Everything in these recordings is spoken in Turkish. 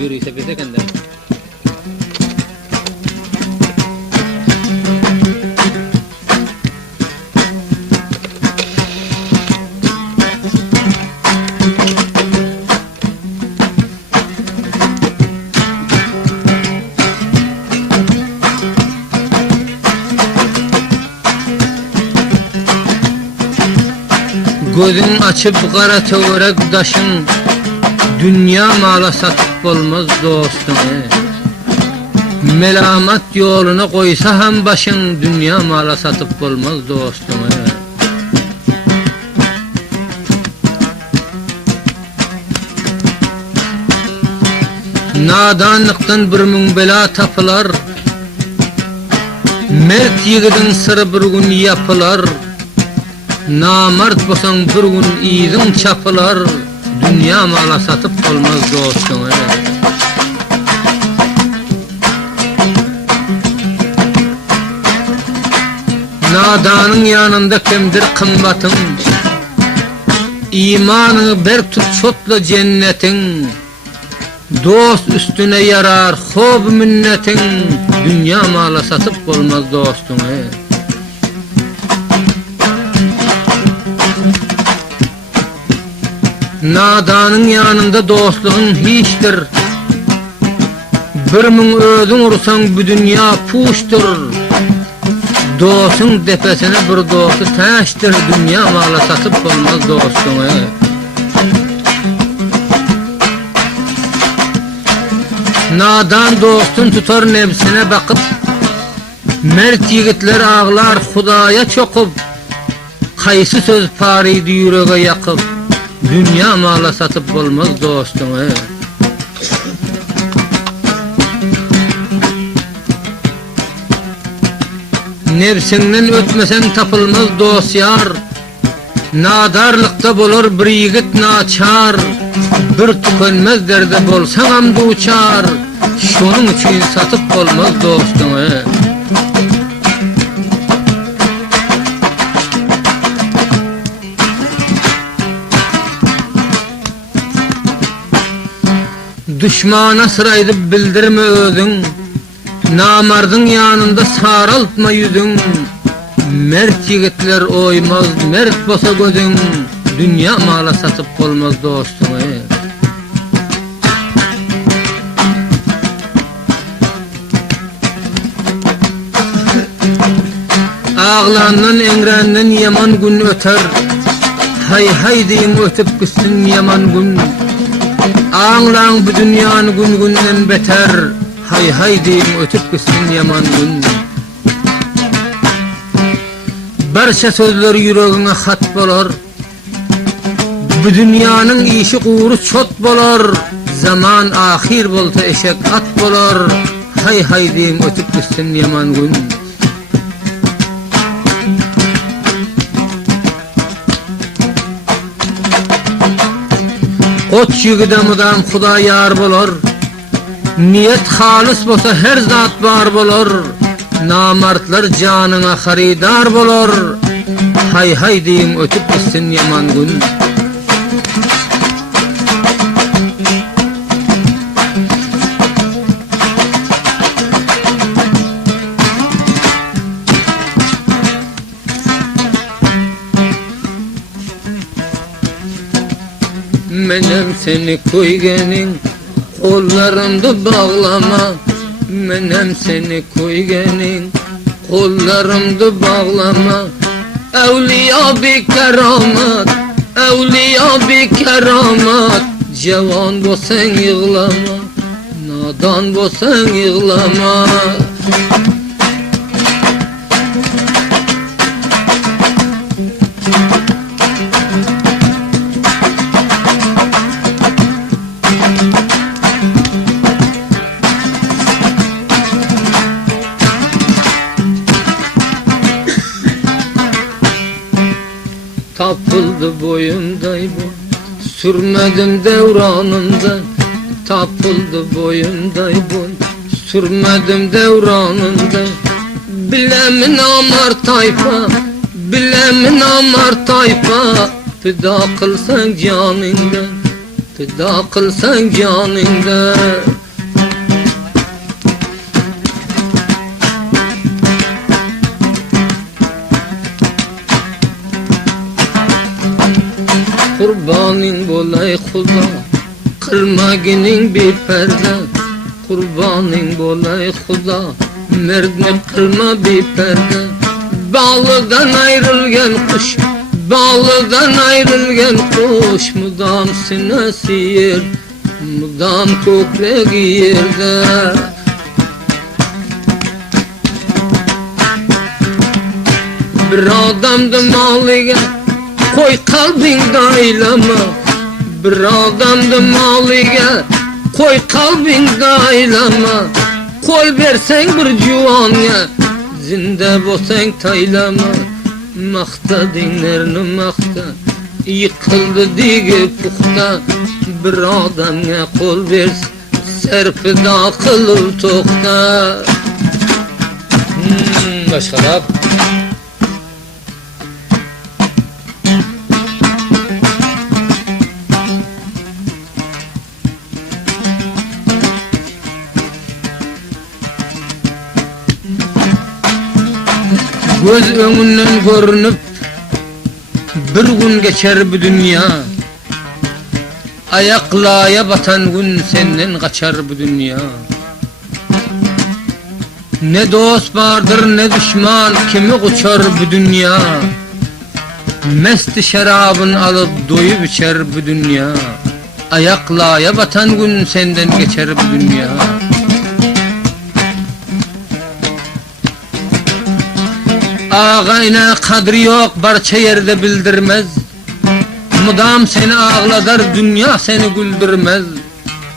Yürü sepete kende. Gözün açıp kara tövrek daşın, dünya mala satıp olmaz dostum. Melamat yoluna koysa hem başın, dünya mala satıp olmaz dostum. Nadanlıktan bir mün bela tapılar, mert yigidin sırı bir gün yapılar. Namart bosan bir gün iyidin çapılar, dünya mala satıp olmaz dostum. Nadanın yanında kimdir kımbatın, imanını ber tut çotla cennetin. Dost üstüne yarar hob minnetin, dünya mala satıp olmaz dostum. Nadanın yanında dostluğun hiçtir. Bir mün özün ursan bu dünya puştur. Dostun tepesine bir dostu taştır, dünya mala satıp olmaz dostum. Nadan dostun tutar nefsine bakıp, mert yigitler ağlar Hudaya çokup, kaysı söz pariydi yüreğe yakıp, dünya mala satıp olmaz dostum. Nefsinden ötmesen tapılmaz dost yar, nadarlıkta bulur bir yigit naçar. Bir tükenmez derde bolsan ham duçar, şunun için satıp olmaz dostum. Düşmana sıraydı bildirme özün, namardın yanında saraltma yüzün. Mert yigitler oymaz, mert bosa gözün, dünya mala satıp olmaz dostum. Ağlandan engrenden yaman gün öter, hay hay deyim ötüp gitsin yaman gün. Ağlan bu dünyanı gün günden beter, hay hay deyim ötüp gitsin yaman gün. Barça sözler yüreğine hat bolar, bu dünyanın işi kuğru çot bolar. Zaman ahir bolsa eşek at bolar, hay hay deyim ötüp gitsin yaman gün. Koç yigide mudam Huda yar bolar, niyet halis bolsa her zat bar bolar. Namartlar canına haridar bolar, hay hay deyim ötüp gitsin yaman gün. Menem seni koygenin kollarımda bağlama, menem seni koygenin kollarımda bağlama. Evliya bir keramat, evliya bir keramat. Cevan bolsan yığlama, nadan bolsan yığlama. Tapıldı boyunday bu, sürmedim devranında. Tapıldı boyunday bu, sürmedim devranında. Bilemin amar tayfa, bilemin amar tayfa. Fida kılsan canından, fida kılsan canında. Kurbanin bolay Xuda, kılmaginin bir perde. Kurbanin bolay Xuda, merdni kılma bir perde. Bağlıdan ayrılgan kuş, bağlıdan ayrılgan kuş, mudam sinesi yer, mudam kökrek yerde. Bir adamdı malıga, koy kalbinde aylama. Bir adamdı malıga, koy kalbinde aylama. Koy versen bir cuvanya, zinde bolsan taylama. Makta dinlerini makta, yıkıldı digi puxta. Bir adamga kol vers, serpida kılıp tokta. Başkarap. Göz önünden görünüp bir gün geçer bu dünya. Ayaklaya batan gün senden kaçar bu dünya. Ne dost vardır ne düşman, kimi uçar bu dünya. Mest şarabın alıp doyup içer bu dünya. Ayaklaya batan gün senden geçer bu dünya. Ağayna kadri yok, barça yerde bildirmez. Mudam seni ağladar, dünya seni güldürmez.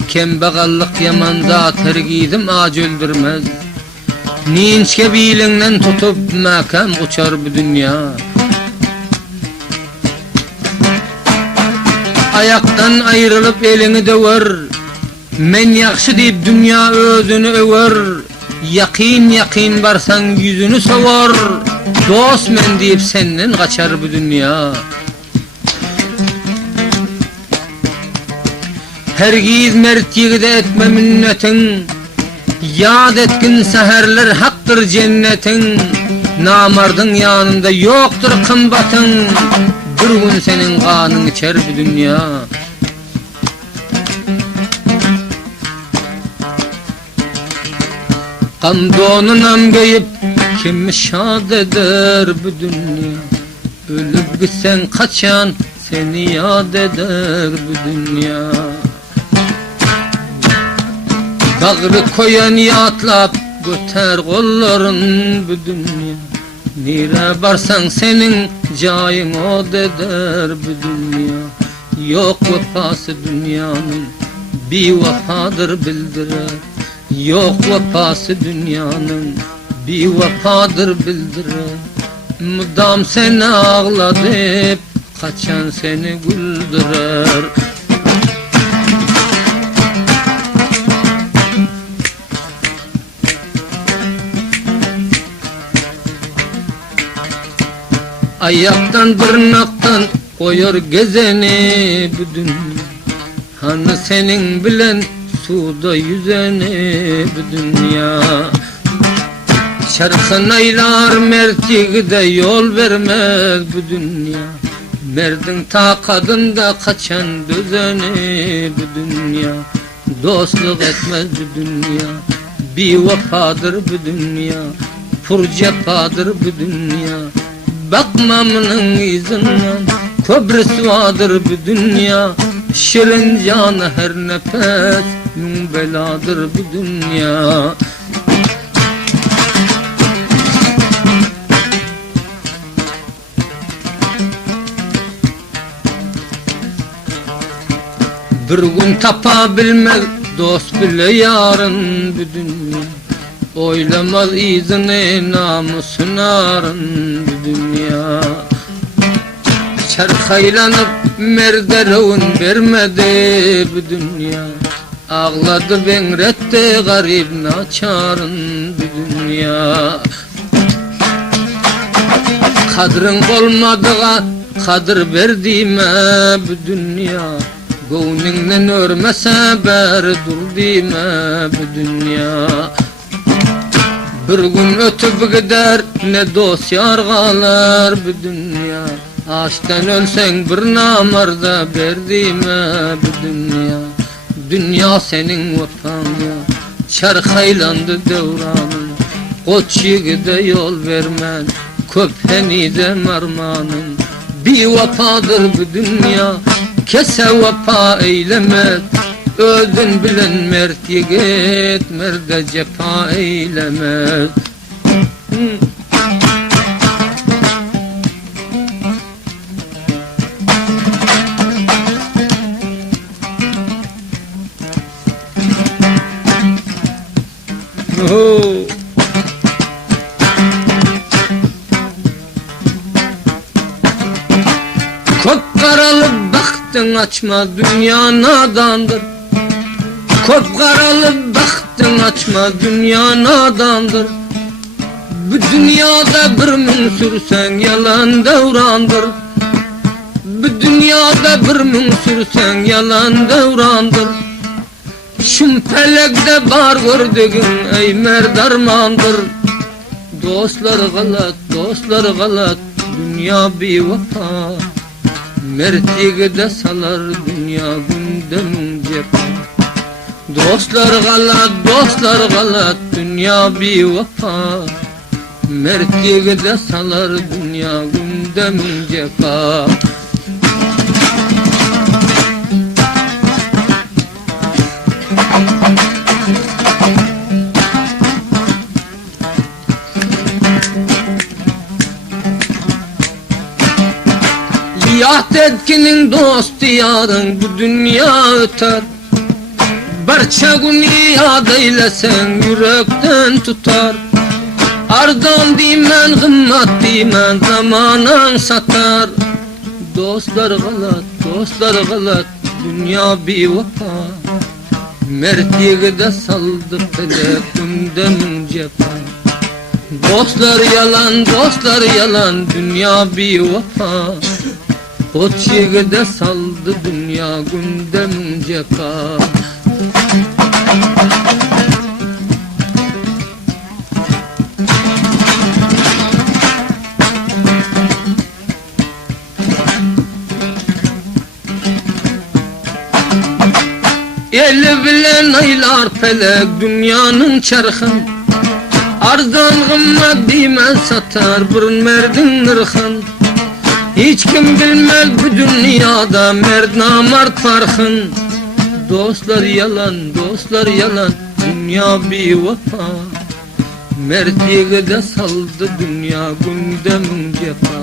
Kembegallık yaman zat, tergidim ağaç öldürmez. Ninçke bilinden tutup makam uçar bu dünya. Ayaktan ayrılıp elini döver, men yakşı deyip dünya özünü över. Yakin yakin varsan yüzünü sovar, dost men deyip senden kaçar bu dünya. Hergiz mert yigide etme minnetin, yad etkin seherler haktır cennetin. Namardın yanında yoktur kımbatın, bir gün senin kanın içer bu dünya. Kandonunam geyip kim şad eder bu dünya. Ölüp gitsen kaçan seni yad eder bu dünya. Bağrı koyan yatlap göter kolların bu dünya. Nire varsan senin cayın od eder bu dünya. Yok vefası dünyanın bir vefadır bildirer. Yok vefası dünyanın bir vefadır bildirer. Mudam seni ağladıp kaçan seni güldürer. Ayaktan tırnaktan koyar gezeni bu dünya. Hani senin bilen suda yüzeni bu dünya. Çarkın aylar mertigide yol vermez bu dünya. Merdin takadında kaçan düzeni bu dünya. Dostluk etmez bu dünya, bir vefadır bu dünya. Pur cefadır bu dünya. Bakmamının izinden köbrüsü vardır bu dünya. Şirin canı her nefes min beladır bu dünya. Bir gün tapabilmez dost bile yarın bu dünya. Oylamaz izini namusun arın bu dünya. Çarkaylanıp merderun vermedi bu dünya. Ağladı ben redde garip naçarın bu dünya. Kadrın olmadığa kadır verdiğime bu dünya. Gönlünden örmese ber dur dime bu dünya. Bir gün ötüp gider ne dost yar galar bu dünya. Açtan ölsen bir namarda berdime bu dünya. Dünya senin vefan ya, çarkaylandı devranın. Koç yigide yol vermen, köpheni de marmanın. Bir vefadır bu dünya, kese vefa eylemez. Öldün bilen mert yigit, merde cefa eylemez. Kop karalı baktın açma dünya nadandır. Kop karalı baktın açma dünya nadandır. Bu dünyada bir min sürsen yalan devrandır. Bu dünyada bir min sürsen yalan devrandır. Şun felekde bar gördüğün ey merdarmandır. Dostlar galat, dünya bir vefa. Mertliğe salar dünya gündem cefa. Dostlar galat, dünya bir vefa. Mertliğe salar dünya gündem cefa. Yat etkinin dostu yarın bu dünya öter. Barça gün yad eylesen yürekten tutar. Ardan dimen gımmat dimen zamanan satar. Dostlar galat, dünya bir vefa. Mertliğe de saldı felek gündemin cefa. Dostlar yalan, dünya bir vefa. Koç yigide saldı dünya gündem cefa. Eli bilen aylar felek dünyanın çarkın. Ardan gımmat dimen satar bir merdin nırkın. Hiç kim bilmez bu dünyada merd namard farkın. Dostlar yalan, dünya bir vefa. Mertliğe de saldı dünya gündemin cefa.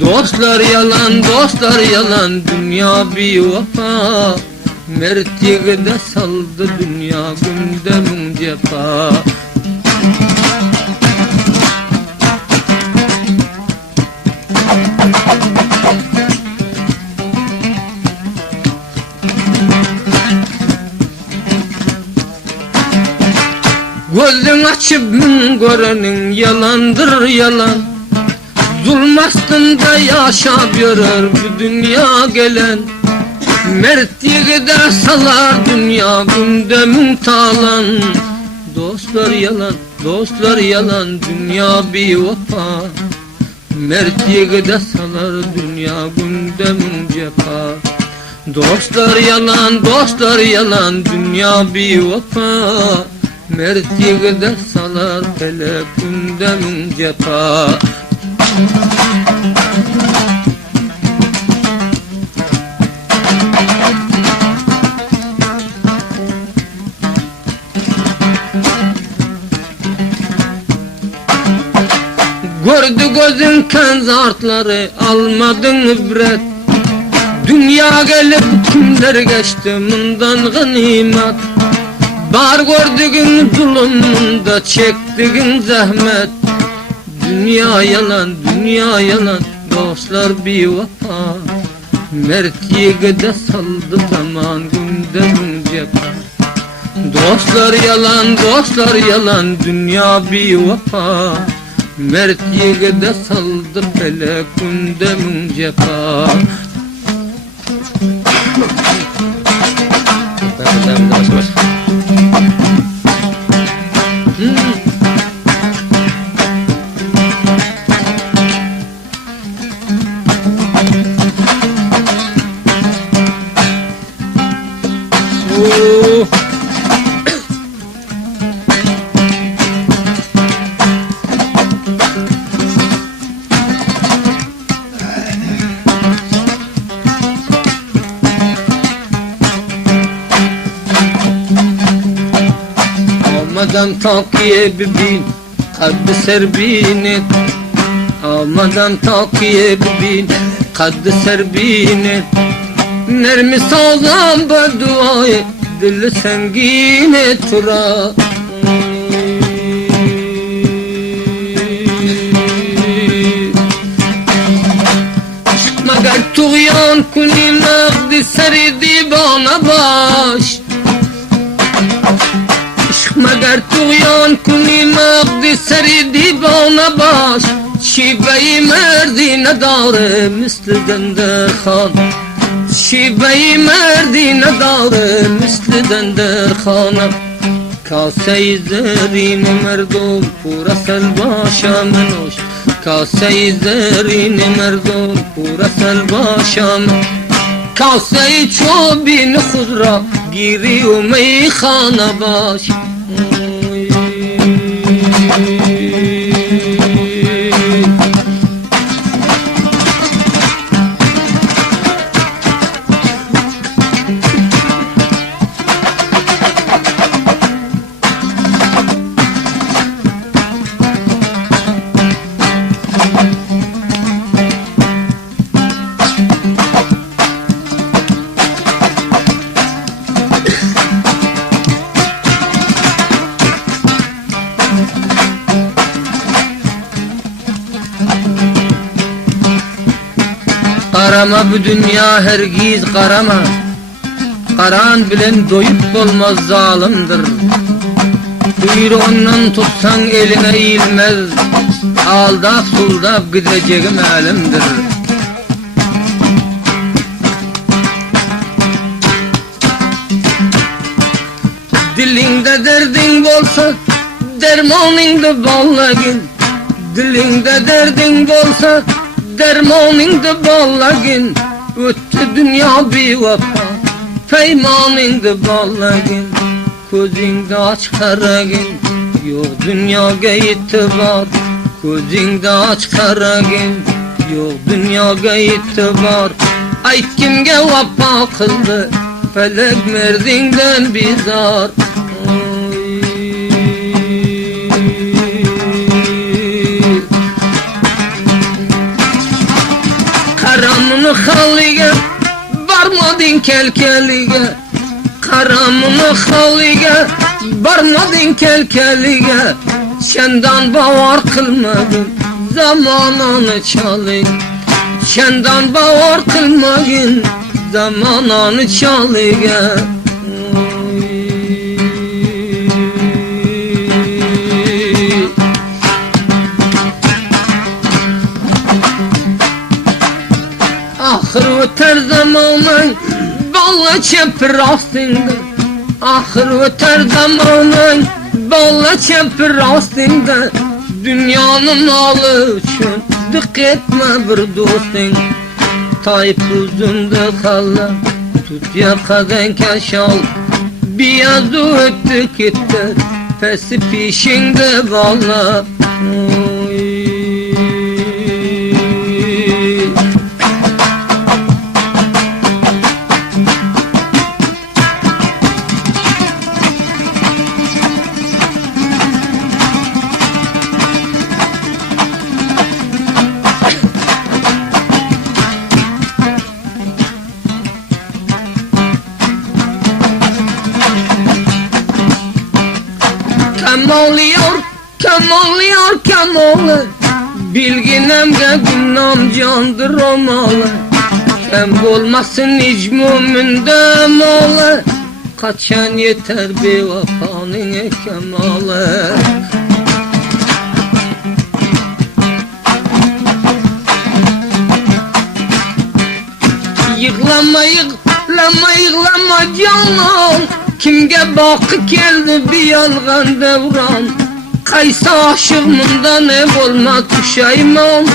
Dostlar yalan, dünya bir vefa. Mertliğe de saldı dünya gündemin cefa. Gözün açıp min görenin yalandır yalan. Zulm astında yaşap yürür bu dünya gelen. Mertliğe de salar dünya gündemin talan. Dostlar yalan, dünya bir vefa. Mertliğe de salar dünya gündemin cefa. Dostlar yalan, dünya bir vefa. Mertliğe de salar felek gündemin cefa. Gördü gözün kenzartları almadın ibret. Dünya gelip kimler geçti mundan ganimet. Bar gördüğün zulümünde çektiğin zahmet. Dünya yalan, dostlar bir vefa. Mertliğe de saldı zaman gündemin cefa. Dostlar yalan, dünya bir vefa. Mertliğe de saldı felek gündemin cefa. Oh. Almadan takiye bibin kaddi serbinet, almadan takiye bibin kaddi serbinet. Nermi sağlam bu duayı dili sengine tura. Magar tuğyan kuni nagdi seridi bana baş. Magar tuğyan kuni nagdi seridi bana baş. Şibeyi merdine dağrı misli dender khan. Şibeyi merdine dağrı misli dender khana. Kase-i zerrin merdum pura sel başa menoş. Kase-i zerrin merdum pura sel başa menoş. Kase-i çobin khudra giri u meykhana baş. Karama bu dünya hergiz karama. Karan bilen doyup olmaz zalimdir. Kuyruğundan tutsan eline eğilmez. Aldap suldap gideceğim elimdir. Dilinde derdin bolsa dermaningda ballagin. Dilinde derdin bolsa dermaningda ballagin. Öttü dünya bir vafa peymaningda ballagin. Gözingde aç karagin, yok dünyaga itibar. Gözingde aç karagin, yok dünyaga itibar. Ayt kimge vafa kıldı, felek merdingden bizar. Karamını halige, varmadın kelkelige. Karamını halige, varmadın kelkelige. Senden bavar kılmadın, zamanını çalın. Senden bavar kılmadın, zamanını çalın. Ahır öter zamanın balla çepir astında. Ahır öter zamanın balla çepir astında. Dünyanın malı için dik etme bir dostun. Tayip uzunda kalla tut yakadan kaşal. Bir yazı öttü gitti pesi peşinde valla. Kamolyor, kamolyor, kamolyor. Bilginemge günnam candır o malı. Kem olmasın hiç müminde malı. Kaçan yeter bir vafanın kemalı. Yıklama, yıklama, yıklama canım. Kimge bakı geldi bir yalgan devran. Kaysa aşığımdan ev olmaz pişayman.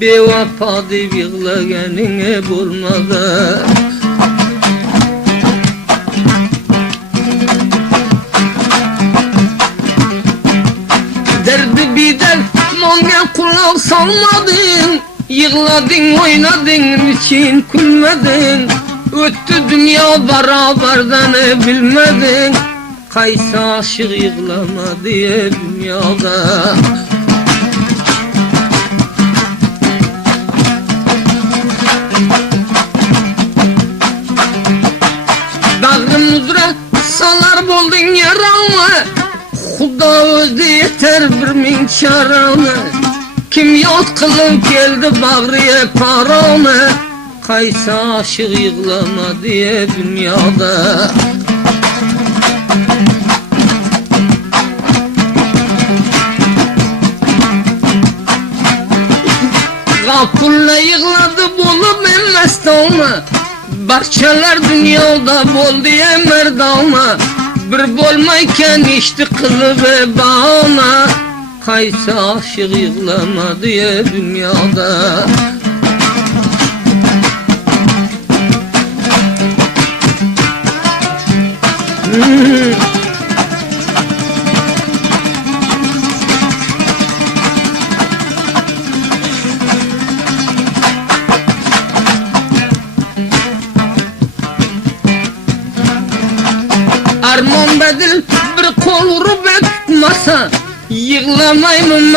Bevafa deyip yıklagenin ev olmadı. salmadın, yığladın oynadın, niçin külmedin? Öttü dünya beraberden bilmedin, kaysa aşık yığlama diye dünyada. Bağrım üzere salar boldun yaramı, Xuda özü yeter bir min çaramı. Kim yot kılıp geldi bağrıya paramı, kaysa aşık yığlama diye dünyada. Gafulla yığladı bulup emmestana, barçalar dünyada bol diye merdana. Bir bolmayken içti kızı ve bana, kaysa aşık yığlama diye dünyada. Armon bedil bir kol rubet masa, yığlamayım